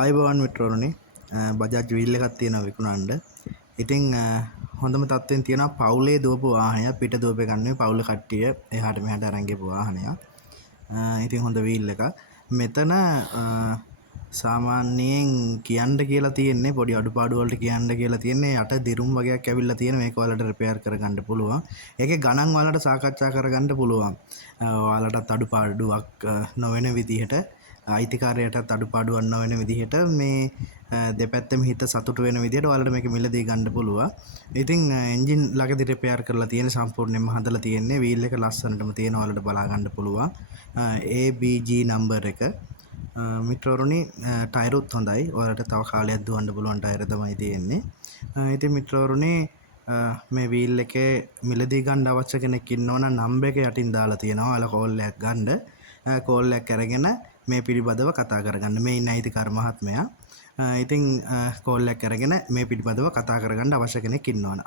ආයුබෝවන් මිත්‍රවරුනි බජාජ් වීල් එකක් තියෙනවා විකුණන්න. ඉතින් හොඳම තත්ත්වෙන් තියෙනවා පවුලේ දුවපු වාහනයක් පිට දුවපේ ගන්නේ පවුල කට්ටිය එහාට මෙහාට අරන් ගිහපු වාහනයක්. ඉතින් හොඳ වීල් එකක්. මෙතන සාමාන්‍යයෙන් කියන්න කියලා තියෙන්නේ පොඩි අඩුපාඩු වලට කියන්න කියලා තියෙන්නේ යට දිරුම් වගේක් ඇවිල්ලා තියෙන මේක ඔයාලට රිපෙයාර් කරගන්න පුළුවන්. ඒකේ ගණන් ඔයාලට සාකච්ඡා කරගන්න පුළුවන්. ඔයාලටත් අඩුපාඩුවක් නොවන විදිහට අයිතිකාරයටත් අඩුපාඩුවක් නොවන විදිහට මේ දෙපැත්තම හිත සතුටු වෙන විදිහට ඔයාලට මේක මිලදී ගන්න පුළුවන්. ඉතින් එන්ජින් ළඟදී රිපෙයාර් කරලා තියෙන සම්පූර්ණයෙන්ම හදලා තියෙන්නේ වීල් එක ලස්සනටම තියෙන ඔයාලට බලා ගන්න පුළුවන්. ABG නම්බර් එක මිත්‍රවරුනි ටයරුත් හොඳයි. ඔයාලට තව කාලයක් දුවන්න පුළුවන් ටයර තමයි තියෙන්නේ. ඉතින් මිත්‍රවරුනි මේ වීල් එකේ මිලදී ගන්න අවශ්‍ය කෙනෙක් ඉන්නවනම් නම්බර් එක යටින් දාලා තියෙනවා. ඔයාලා කෝල් එකක් ගන්න. කෝල් එකක් අරගෙන මේ පිළිබඳව කතා කරගන්න. මේ ඉන්න අයිතිකාර මහත්මයා. ඉතින් කෝල් එකක් අරගෙන මේ පිළිබඳව කතා කරගන්න අවශ්‍ය කෙනෙක් ඉන්නවනම්